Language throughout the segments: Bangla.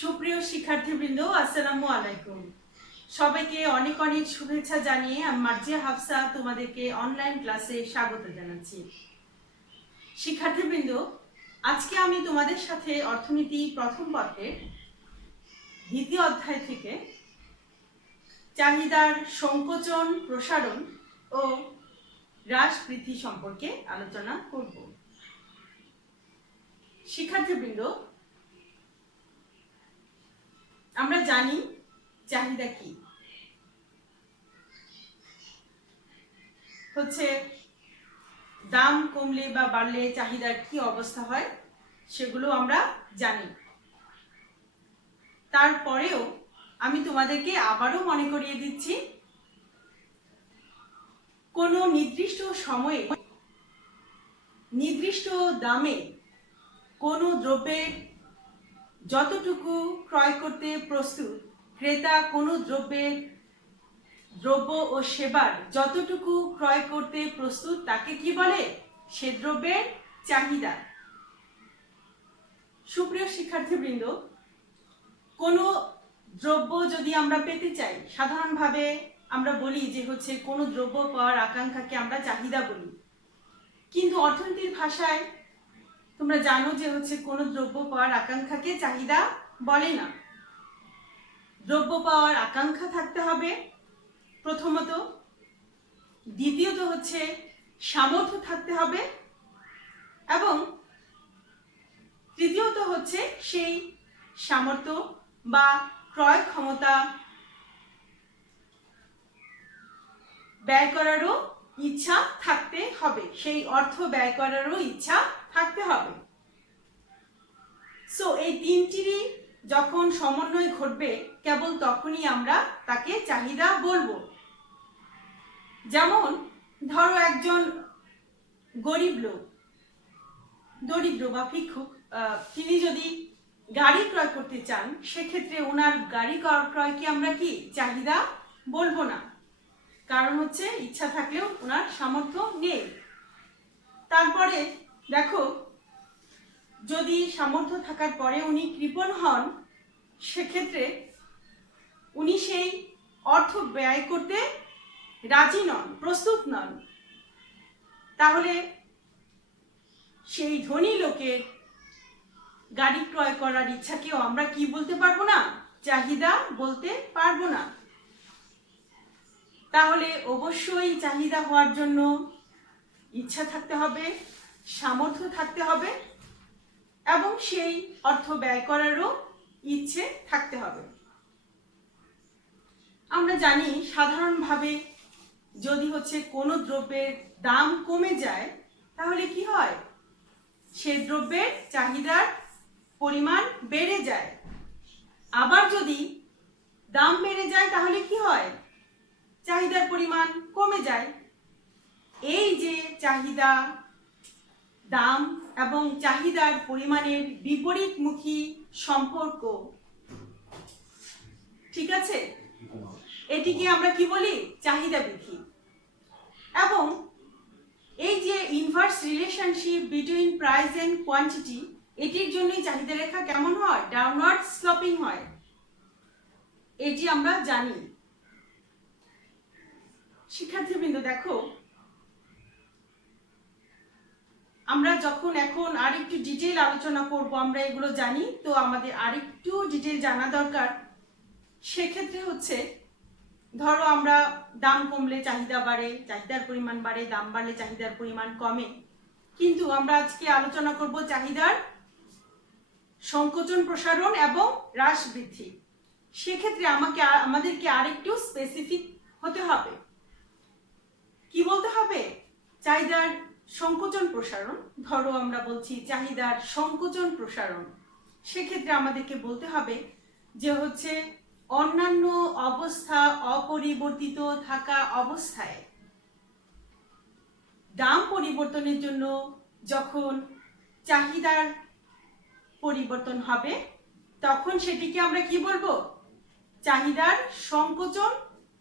সুপ্রিয় শিক্ষার্থীবৃন্দ, আসসালামু আলাইকুম। সবাইকে অনেক অনেক শুভেচ্ছা জানিয়ে আমি মার্জিয়া হাফসা তোমাদেরকে অনলাইন ক্লাসে স্বাগত জানাচ্ছি। শিক্ষার্থীবৃন্দ, আজকে আমি তোমাদের সাথে অর্থনীতি প্রথম পত্রের দ্বিতীয় অধ্যায় থেকে চাহিদার সংকোচন, প্রসারণ ও হ্রাস বৃদ্ধি সম্পর্কে আলোচনা করব। শিক্ষার্থীবৃন্দ, আমরা জানি চাহিদা কি হচ্ছে, দাম কমলে বা বাড়লে চাহিদার কি অবস্থা হয় সেগুলো আমরা জানি। তারপরেও আমি তোমাদেরকে আবারও মনে করিয়ে দিচ্ছি, কোনো নির্দিষ্ট সময়ে নির্দিষ্ট দামে কোনো দ্রব্যের যতটুকু ক্রয় করতে প্রস্তুত ক্রেতা, কোনো দ্রব্য ও সেবার যতটুকু ক্রয় করতে প্রস্তুত তাকে কি বলে? সে দ্রব্যের চাহিদা। সুপ্রিয় শিক্ষার্থীবৃন্দ, কোনো দ্রব্য যদি আমরা পেতে চাই, সাধারণভাবে আমরা বলি যে হচ্ছে কোনো দ্রব্য পাওয়ার আকাঙ্ক্ষাকে আমরা চাহিদা বলি। কিন্তু অর্থনীতির ভাষায় তোমরা জানো যে হচ্ছে কোনো দ্রব্য পাওয়ার আকাঙ্ক্ষাকে চাহিদা বলে না। দ্রব্য পাওয়ার আকাঙ্ক্ষা থাকতে হবে প্রথমত, দ্বিতীয়ত হচ্ছে সামর্থ্য থাকতে হবে, এবং তৃতীয়ত হচ্ছে সেই সামর্থ্য বা ক্রয় ক্ষমতা ব্যয় করারও ইচ্ছা থাকতে হবে, সেই অর্থ ব্যয় করারও ইচ্ছা থাকতে হবে। সো এই তিনটিরই যখন সমন্বয় ঘটবে, কেবল তখনই আমরা তাকে চাহিদা বলবো। যেমন ধরো একজন গরিব লোক, দরিদ্র বা ভিক্ষুক, তিনি যদি গাড়ি ক্রয় করতে চান, সেক্ষেত্রে ওনার গাড়ি ক্রয়কে আমরা কি চাহিদা বলবো না, কারণ হচ্ছে ইচ্ছা থাকলেও ওনার সামর্থ্য নেই। তারপরে দেখো, যদি সামর্থ্য থাকার পরে উনি কৃপণ হন, সেক্ষেত্রে উনি সেই অর্থ ব্যয় করতে রাজি নন, প্রস্তুত নন। তাহলে সেই ধনী লোকের গাড়ি ক্রয় করার ইচ্ছাকেও আমরা কি বলতে পারবো না? চাহিদা বলতে পারবো না। তাহলে অবশ্যই চাহিদা হওয়ার জন্য ইচ্ছা থাকতে হবে, সামর্থ্য থাকতে হবে, এবং সেই অর্থ ব্যয় করারও ইচ্ছে থাকতে হবে। আমরা জানি সাধারণভাবে যদি হচ্ছে কোনো দ্রব্যের দাম কমে যায়, তাহলে কি হয়? সে দ্রব্যের চাহিদার পরিমাণ বেড়ে যায়। আবার যদি দাম বেড়ে যায়, তাহলে কি হয়? চাহিদার পরিমাণ কমে যায়। এই যে চাহিদা, দাম এবং চাহিদার পরিমাণের বিপরীতমুখী সম্পর্ক, ঠিক আছে, এটিকে আমরা কি বলি? চাহিদা বৃদ্ধি। এবং এই যে inverse relationship between price and quantity, এটির জন্যই চাহিদা রেখা কেমন হয়? ডাউনওয়ার্ড স্লোপিং হয়। এটি আমরা জানি। শিক্ষার্থীবৃন্দ দেখো, আমরা যখন এখন আরেকটু ডিটেইল আলোচনা করব, আমরা এগুলো জানি, তো আমাদের আরেকটু ডিটেইল জানা দরকার। সেক্ষেত্রে হচ্ছে, ধরো আমরা দাম কমলে চাহিদা বাড়ে, চাহিদার পরিমাণ বাড়ে, দাম বাড়লে চাহিদার পরিমাণ কমে। কিন্তু আমরা আজকে আলোচনা করব চাহিদার সংকোচন, প্রসারণ এবং হ্রাস বৃদ্ধি। সেক্ষেত্রে আমাদেরকে আরেকটু স্পেসিফিক হতে হবে। কি বলতে হবে? চাহিদার সংকোচন, প্রসারণ। ধরো আমরা বলছি চাহিদার সংকোচন, প্রসারণ, সেক্ষেত্রে আমাদেরকে বলতে হবে যে হচ্ছে অন্যান্য অবস্থা অপরিবর্তিত থাকা অবস্থায় দাম পরিবর্তনের জন্য যখন চাহিদার পরিবর্তন হবে, তখন সেটিকে আমরা কি বলবো? চাহিদার সংকোচন,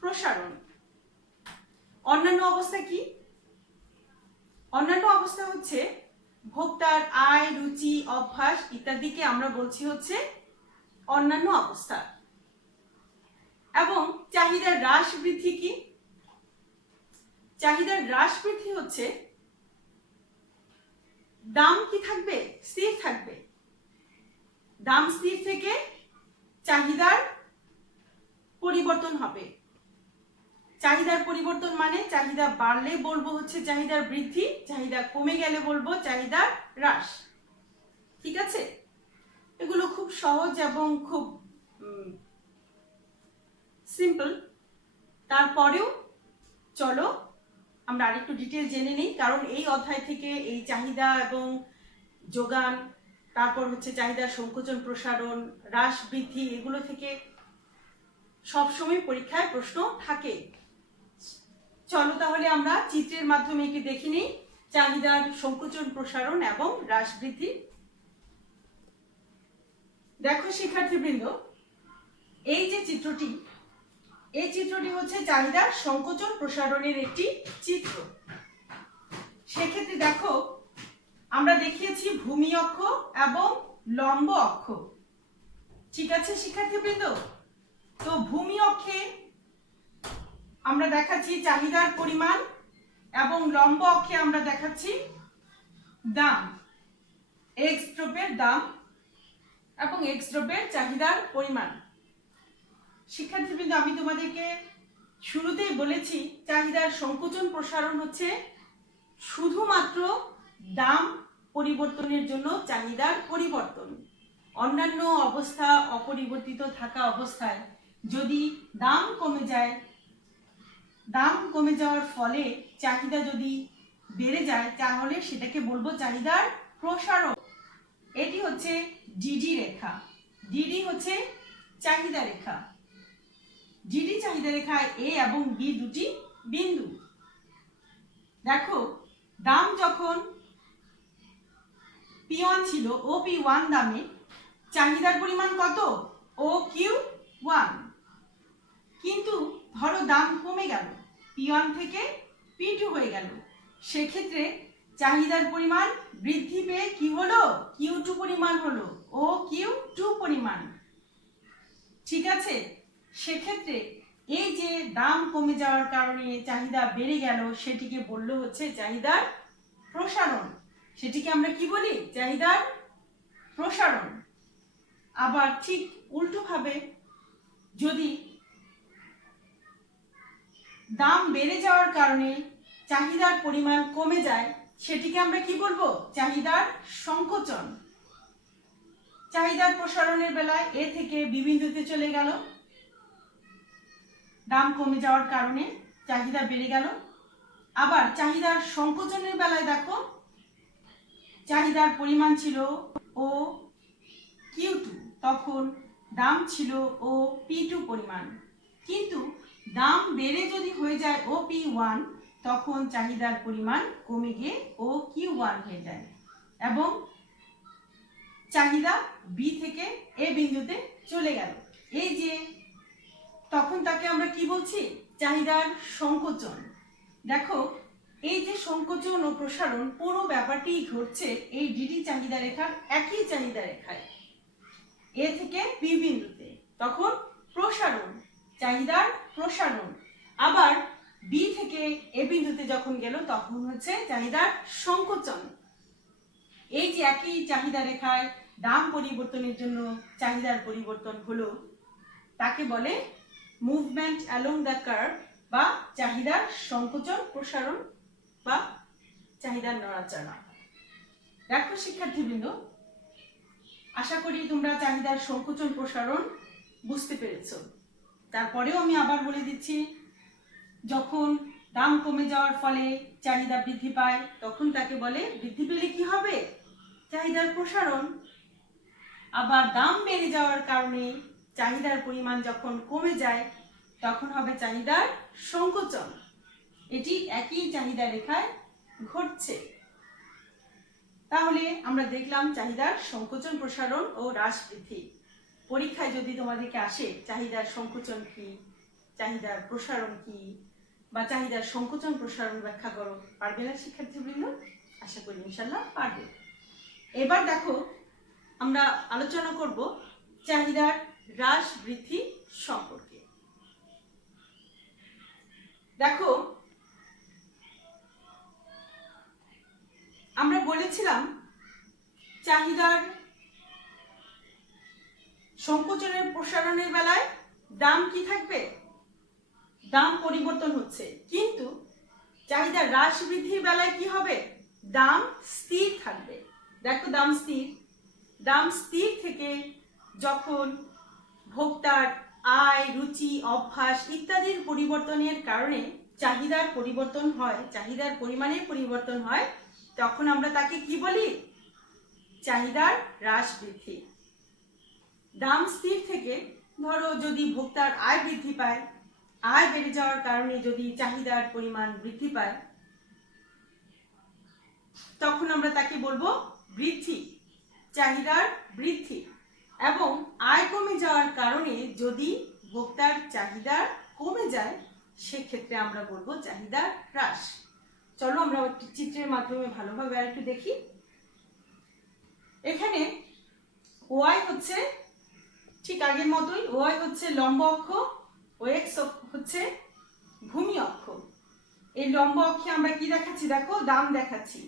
প্রসারণ। অন্যান্য অবস্থা কি? অন্যান্য অবস্থা হচ্ছে ভোক্তার আয়, রুচি, অভ্যাস ইত্যাদিকে আমরা বলছি হচ্ছে অন্যান্য অবস্থা। এবং চাহিদার হ্রাস বৃদ্ধি কি? চাহিদার হ্রাস বৃদ্ধি হচ্ছে দাম কি থাকবে? স্থির থাকবে। দাম স্থির থেকে চাহিদার পরিবর্তন হবে। চাহিদার পরিবর্তন মানে চাহিদা বাড়লে বলবো হচ্ছে চাহিদার বৃদ্ধি, চাহিদা কমে গেলে বলবো চাহিদার হ্রাস। ঠিক আছে? এগুলো খুব সহজ এবং খুব সিম্পল। তারপরেও চলো আমরা আরেকটু ডিটেল জেনে নিই, কারণ এই অধ্যায় থেকে এই চাহিদা এবং যোগান, তারপর হচ্ছে চাহিদার সংকোচন প্রসারণ, হ্রাস বৃদ্ধি, এগুলো থেকে সবসময় পরীক্ষায় প্রশ্ন থাকে। চলো তাহলে আমরা চিত্রের মাধ্যমে একে দেখে নিই চাহিদার সংকোচন প্রসারণ এবং হ্রাস বৃদ্ধি। দেখো শিক্ষার্থীবৃন্দ, এই যে চিত্রটি, এই চিত্রটি হচ্ছে চাহিদার সংকোচন প্রসারণের একটি চিত্র। সেক্ষেত্রে দেখো আমরা দেখিয়েছি ভূমি অক্ষ এবং লম্ব অক্ষ। ঠিক আছে শিক্ষার্থীবৃন্দ? তো ভূমি অক্ষে আমরা দেখাচ্ছি চাহিদার পরিমাণ এবং লম্ব অক্ষে আমরা দেখাচ্ছি দাম, এক্স দ্রব্যের দাম এবং এক্স দ্রব্যের চাহিদার পরিমাণ। শিক্ষার্থীবৃন্দ, আমি তোমাদেরকে শুরুতেই বলেছি চাহিদার সংকোচন প্রসারণ হচ্ছে শুধুমাত্র দাম পরিবর্তনের জন্য চাহিদার পরিবর্তন। অন্যান্য অবস্থা অপরিবর্তিত থাকা অবস্থায় যদি দাম কমে যায়, দাম কমে যাওয়ার ফলে চাহিদা যদি বেড়ে যায়, তাহলে সেটাকে বলবো চাহিদার প্রসারণ। এটি হচ্ছে ডিডি রেখা। ডিডি হচ্ছে চাহিদা রেখা। ডিডি চাহিদা রেখায় এ এবং বি দুটি বিন্দু। দেখো দাম যখন P1 ছিল, OP1 দামে চাহিদার পরিমাণ কত? OQ1। কিন্তু ধরো দাম কমে গেল, P1 থেকে P2 হয়ে গেল, সেক্ষেত্রে চাহিদার পরিমাণ বৃদ্ধি পেয়ে কি হলো? Q2 পরিমাণ হলো, OQ2 পরিমাণ। ঠিক আছে? সেক্ষেত্রে এই যে দাম কমে যাওয়ার কারণে চাহিদা বেড়ে গেল, সেটিকে বললো হচ্ছে চাহিদার প্রসারণ। সেটিকে আমরা কি বলি? চাহিদার প্রসারণ। আবার ঠিক উল্টোভাবে যদি দাম বেড়ে যাওয়ার কারণে চাহিদার পরিমাণ কমে যায়, সেটিকে আমরা কি বলবো? চাহিদার সংকোচন। চাহিদার প্রসারণের বেলায় এ থেকে বি বিন্দুতে চলে গেল, দাম কমে যাওয়ার কারণে চাহিদা বেড়ে গেল। আবার চাহিদার সংকোচনের বেলায় দেখো চাহিদার পরিমাণ ছিল OQ2, তখন দাম ছিল OP2 পরিমাণ। কিন্তু দাম বেড়ে যদি হয়ে যায় OP1, তখন চাহিদার পরিমাণ কমে গিয়ে OQ1 হয়ে যায় এবং চাহিদা বি থেকে এ বিন্দুতে চলে গেল। এই যে তখন তাকে আমরা কি বলছি? চাহিদার সংকোচন। দেখো এই যে সংকোচন ও প্রসারণ পুরো ব্যাপারটি ঘটছে এই ডিডি চাহিদা রেখার একই চাহিদা রেখায়, এ থেকে বি বিন্দুতে, তখন প্রসারণ, চাহিদার প্রসারণ। আবার বি থেকে এ বিন্দুতে যখন গেল, তখন হচ্ছে চাহিদার সংকোচন। এই যে একই চাহিদা রেখায় দাম পরিবর্তনের জন্য চাহিদার পরিবর্তন হলো, তাকে বলে মুভমেন্ট অ্যালং দ্য কার্ভ বা চাহিদার সংকোচন প্রসারণ বা চাহিদার নড়াচড়া। দেখো শিক্ষার্থীবৃন্দ, আশা করি তোমরা চাহিদার সংকোচন প্রসারণ বুঝতে পেরেছ। তারপরেও আমি আবার বলে দিচ্ছি, যখন দাম কমে যাওয়ার ফলে চাহিদা বৃদ্ধি পায়, তখন তাকে বলে, বৃদ্ধি পেলে কি হবে? চাহিদার প্রসারণ। আবার দাম বেড়ে যাওয়ার কারণে চাহিদার পরিমাণ যখন কমে যায়, তখন হবে চাহিদার সংকোচন। এটি একই চাহিদা রেখায় ঘটছে। তাহলে আমরা দেখলাম চাহিদার সংকোচন প্রসারণ ও হ্রাস বৃদ্ধি। পরীক্ষায় যদি তোমাদেরকে আসে চাহিদার সংকোচন কি, চাহিদার প্রসারণ কি, বা চাহিদার সংকোচন প্রসারণ ব্যাখ্যা করো, পারবে না শিক্ষার্থীবৃন্দ? আশা করি ইনশাআল্লাহ পারবে। এবার দেখো আমরা আলোচনা করব চাহিদার হ্রাস বৃদ্ধি সম্পর্কে। দেখো, আমরা বলেছিলাম চাহিদার সংকোচনের প্রসারণের বেলায় দাম কি থাকবে, দাম পরিবর্তন হচ্ছে, কিন্তু চাহিদা হ্রাস বৃদ্ধির বেলায় কি হবে, দাম স্থির থাকবে। দেখো, দাম স্থির থেকে যখন ভোক্তার আয়, রুচি, অভ্যাস ইত্যাদির পরিবর্তনের কারণে চাহিদার পরিবর্তন হয়, চাহিদার পরিমাণের পরিবর্তন হয়, তখন আমরা তাকে কি বলি, চাহিদার হ্রাস বৃদ্ধি। দাম স্থির থেকে ধরো যদি ভোক্তার আয় বৃদ্ধি পায়, আয় বেড়ে যাওয়ার কারণে যদি চাহিদার পরিমাণ বৃদ্ধি পায়, তখন আমরা তাকে বলবো বৃদ্ধি, চাহিদার বৃদ্ধি। এবং আয় কমে যাওয়ার কারণে যদি ভোক্তার চাহিদা কমে যায়, সেক্ষেত্রে আমরা বলবো চাহিদার হ্রাস। চলো আমরা একটি চিত্রের মাধ্যমে ভালোভাবে আর একটু দেখি। এখানে ওয়াই হচ্ছে ঠিক আগের মতোই, ওয়াই হচ্ছে লম্ব অক্ষ, ও এক্স হচ্ছে ভূমি অক্ষ। এই লম্ব অক্ষে আমরা কি দেখাচ্ছি, দেখো দাম দেখাচ্ছি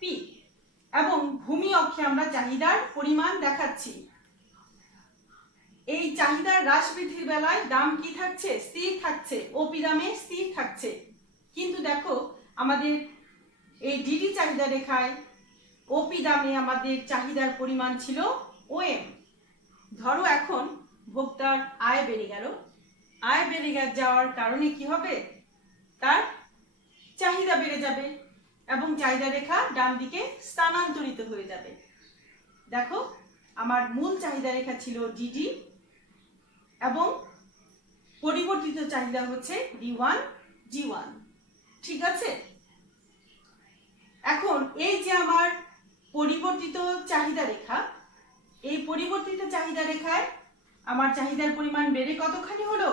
পি, এবং ভূমি অক্ষে আমরা চাহিদার পরিমাণ দেখাচ্ছি। এই চাহিদার হ্রাস বৃদ্ধির বেলায় দাম কি থাকছে, স্থির থাকছে, ওপি দামে স্থির থাকছে। কিন্তু দেখো, আমাদের এই ডিডি চাহিদা রেখায় ওপি দামে আমাদের চাহিদার পরিমাণ ছিল ওএম। ধরো এখন ভোক্তার আয় বেড়ে গেল, আয় বেড়ে যাওয়ার কারণে কি হবে, তার চাহিদা বেড়ে যাবে এবং চাহিদা রেখা ডান দিকে স্থানান্তরিত হয়ে যাবে। দেখো, আমার মূল চাহিদা রেখা ছিল ডিডি এবং পরিবর্তিত চাহিদা হচ্ছে D1 G1। ঠিক আছে, এখন এই যে আমার পরিবর্তিত চাহিদা রেখা, এই পরিবর্তিত চাহিদা রেখায় আমার চাহিদার পরিমাণ বেড়ে কতখানি হলো,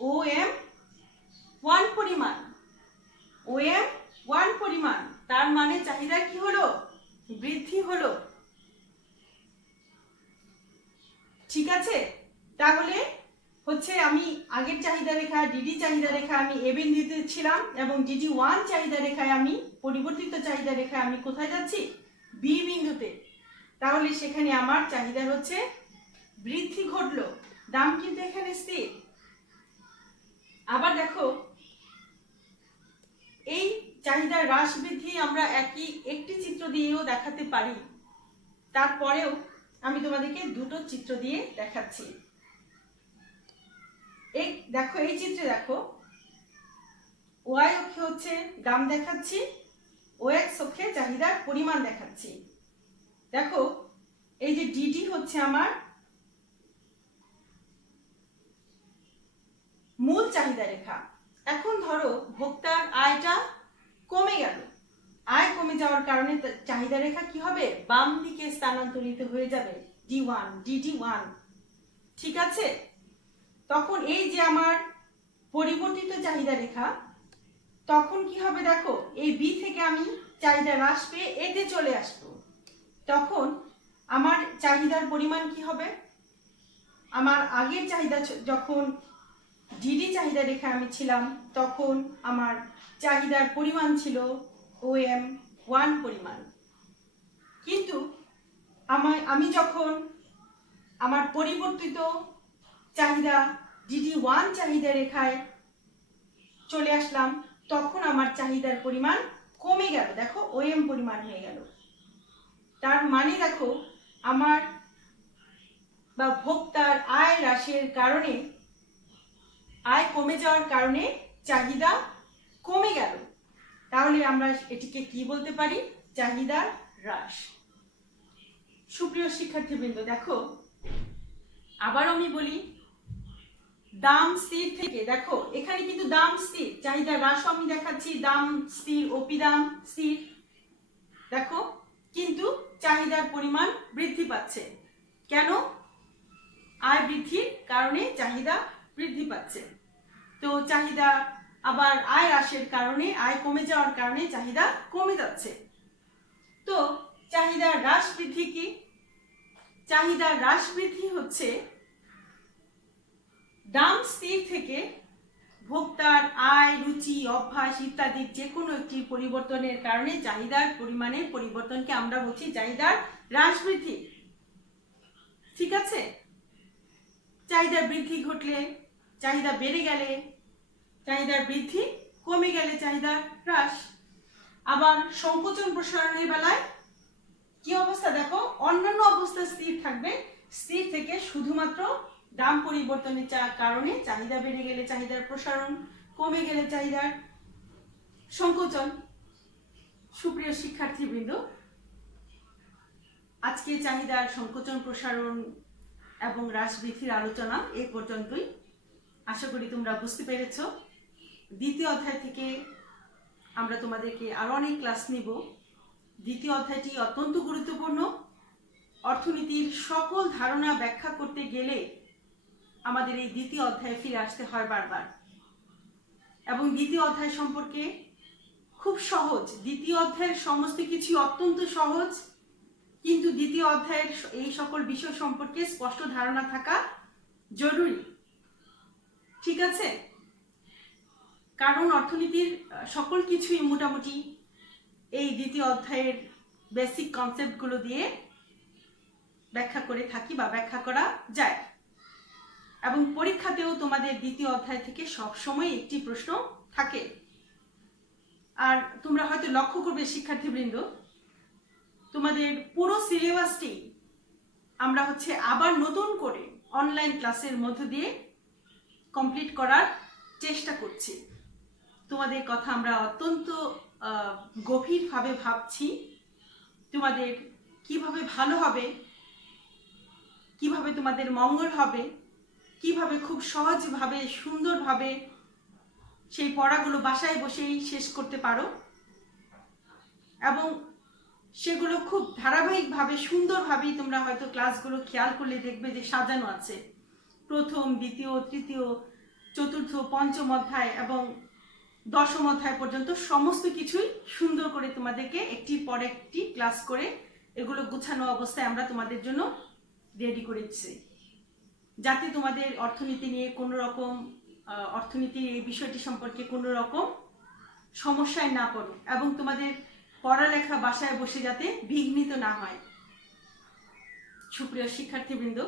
OM1 পরিমাণ, OM1 পরিমাণ। তার মানে চাহিদা কি হলো, বৃদ্ধি হলো। ঠিক আছে, তাহলে হচ্ছে আমি আগের চাহিদা রেখা ডিডি চাহিদা রেখা আমি এ বিন্দুতে ছিলাম, এবং DD1 চাহিদা রেখায় আমি পরিবর্তিত চাহিদা রেখায় আমি কোথায় যাচ্ছি, বি বিন্দুতে। তাহলে সেখানে আমার চাহিদা হচ্ছে বৃদ্ধি ঘটলো, দাম কিন্তু এখানে স্থির। আবার দেখো, এই চাহিদার হ্রাস বৃদ্ধি আমরা একটি চিত্র দিয়েও দেখাতে পারি, তারপরেও আমি তোমাদেরকে দুটো চিত্র দিয়ে দেখাচ্ছি। দেখো, এই চিত্রে দেখো, ওয়াই অক্ষে হচ্ছে দাম দেখাচ্ছি, ও এক্স অক্ষে চাহিদার পরিমাণ দেখাচ্ছি। দেখো, এই যে ডিডি হচ্ছে আমার মূল চাহিদা রেখা। এখন ধরো ভোক্তার আয়টা কমে গেল, আয় কমে যাওয়ার কারণে চাহিদা রেখা কি হবে, বাম দিকে স্থানান্তরিত হয়ে যাবে, DD1। ঠিক আছে, তখন এই যে আমার পরিবর্তিত চাহিদা রেখা, তখন কি হবে, দেখো এই বি থেকে আমি চাহিদা হ্রাস পেয়ে এতে চলে আসবো। তখন আমার চাহিদার পরিমাণ কি হবে, আমার আগের চাহিদা যখন ডিডি চাহিদা রেখা আমি ছিলাম, তখন আমার চাহিদার পরিমাণ ছিল OM1 পরিমাণ। কিন্তু আমি যখন আমার পরিবর্তিত চাহিদা DD1 চাহিদা রেখায় চলে আসলাম, তখন আমার চাহিদার পরিমাণ কমে গেল, দেখো OM পরিমাণ হয়ে গেল। তার মানে দেখো, আমার বা ভোক্তার আয় হ্রাসের কারণে, আয় কমে যাওয়ার কারণে চাহিদা কমে গেল। তাহলে আমরা এটিকে কি বলতে পারি, চাহিদার হ্রাস। সুপ্রিয় শিক্ষার্থীবৃন্দ, দেখো আবার আমি বলি, দাম স্থির থেকে, দেখো এখানে কিন্তু দাম স্থির, চাহিদা হ্রাস আমি দেখাচ্ছি, দাম স্থির, ওপি দাম স্থির, দেখো, কিন্তু চাহিদার পরিমাণ বৃদ্ধি পাচ্ছে। কেন, আয় বৃদ্ধির কারণে চাহিদা বৃদ্ধি পাচ্ছে। তো চাহিদা আবার আয় হ্রাসের কারণে, আয় কমে যাওয়ার কারণে চাহিদা কমে যাচ্ছে। তো চাহিদার হ্রাস বৃদ্ধি কি, চাহিদা হ্রাস বৃদ্ধি হচ্ছে দাম স্থির থেকে ভোক্তার আয়, রুচি, অভ্যাস ইত্যাদির যে কোনো একটি পরিবর্তনের কারণে চাহিদার পরিমাণের পরিবর্তনকে আমরা বলছি চাহিদার হ্রাস বৃদ্ধি। ঠিক আছে? চাহিদার বৃদ্ধি ঘটলে, চাহিদা বেড়ে গেলে, চাহিদার বৃদ্ধি কমে গেলে চাহিদার হ্রাস। আবার সংকোচন প্রসারণের বেলায় কি অবস্থা দেখো, অন্যান্য অবস্থা স্থির থাকবে, স্থির থেকে শুধুমাত্র দাম পরিবর্তনের কারণে চাহিদা বেড়ে গেলে চাহিদার প্রসারণ, কমে গেলে চাহিদার সংকোচন। সুপ্রিয় শিক্ষার্থীবৃন্দ, আজকে চাহিদার সংকোচন, প্রসারণ এবং হ্রাস বৃদ্ধির আলোচনা এই পর্যন্তই। আশা করি তোমরা বুঝতে পেরেছ। দ্বিতীয় অধ্যায় থেকে আমরা তোমাদেরকে আরো অনেক ক্লাস নিব। দ্বিতীয় অধ্যায়টি অত্যন্ত গুরুত্বপূর্ণ। অর্থনীতির সকল ধারণা ব্যাখ্যা করতে গেলে আমাদের এই দ্বিতীয় অধ্যায়ে ফিরে আসতে হয় বারবার, এবং দ্বিতীয় অধ্যায় সম্পর্কে খুব সহজ, দ্বিতীয় অধ্যায়ের সমস্ত কিছু অত্যন্ত সহজ, কিন্তু দ্বিতীয় অধ্যায়ের এই সকল বিষয় সম্পর্কে স্পষ্ট ধারণা থাকা জরুরি। ঠিক আছে? কারণ অর্থনীতির সকল কিছুই মোটামুটি এই দ্বিতীয় অধ্যায়ের বেসিক কনসেপ্টগুলো দিয়ে ব্যাখ্যা করে থাকি বা ব্যাখ্যা করা যায়, এবং পরীক্ষাতেও তোমাদের দ্বিতীয় অধ্যায় থেকে সবসময় একটি প্রশ্ন থাকে। আর তোমরা হয়তো লক্ষ্য করবে শিক্ষার্থীবৃন্দ, তোমাদের পুরো সিলেবাসটি আমরা আবার নতুন করে অনলাইন ক্লাসের মধ্য দিয়ে কমপ্লিট করার চেষ্টা করছি। তোমাদের কথা আমরা অত্যন্ত গভীরভাবে ভাবছি, তোমাদের কিভাবে ভালো হবে, কিভাবে তোমাদের মঙ্গল হবে, কিভাবে খুব সহজভাবে সুন্দরভাবে সেই পড়াগুলো বাসায় বসেই শেষ করতে পারো, এবং সেগুলো খুব ধারাবাহিকভাবে সুন্দরভাবেই তোমরা হয়তো ক্লাসগুলো খেয়াল করলে দেখবে যে সাজানো আছে। প্রথম, দ্বিতীয়, তৃতীয়, চতুর্থ, পঞ্চম অধ্যায় এবং দশম অধ্যায় পর্যন্ত সমস্ত কিছুই সুন্দর করে তোমাদেরকে একটির পর একটি ক্লাস করে এগুলো গুছানো অবস্থায় আমরা তোমাদের জন্য রেডি করেছি, যাতে তোমাদের অর্থনীতি নিয়ে কোনো রকম অর্থনীতির এই বিষয়টি সম্পর্কে কোনো রকম সমস্যায় না পড়ো, এবং তোমাদের পড়ালেখা বাসায় বসে যাতে বিঘ্নিত না হয়। সুপ্রিয় শিক্ষার্থীবৃন্দ,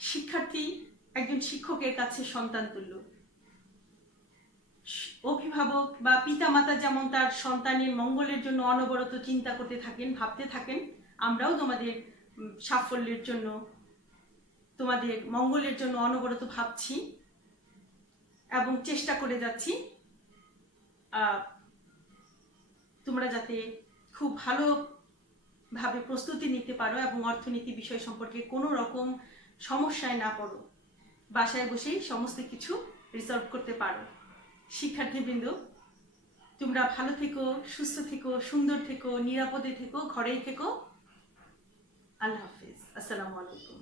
শিক্ষার্থী একজন শিক্ষকের কাছে সন্তান তুল্য। অভিভাবক বা পিতামাতা যেমন তার সন্তানের মঙ্গলের জন্য অনবরত চিন্তা করতে থাকেন, ভাবতে থাকেন, আমরাও তোমাদের সাফল্যের জন্য, তোমাদের মঙ্গলের জন্য অনবরত ভাবছি এবং চেষ্টা করে যাচ্ছি তোমরা যাতে খুব ভালোভাবে প্রস্তুতি নিতে পারো এবং অর্থনীতি বিষয় সম্পর্কে কোনো রকম সমস্যায় না পড়ো, বাসায় বসেই সমস্ত কিছু রিসলভ করতে পারো। শিক্ষার্থীবৃন্দ, তোমরা ভালো থেকো, সুস্থ থেকো, সুন্দর থেকো, নিরাপদে থেকো, ঘরেই থেকো। আল্লাহ হাফিজ। আসসালামু আলাইকুম।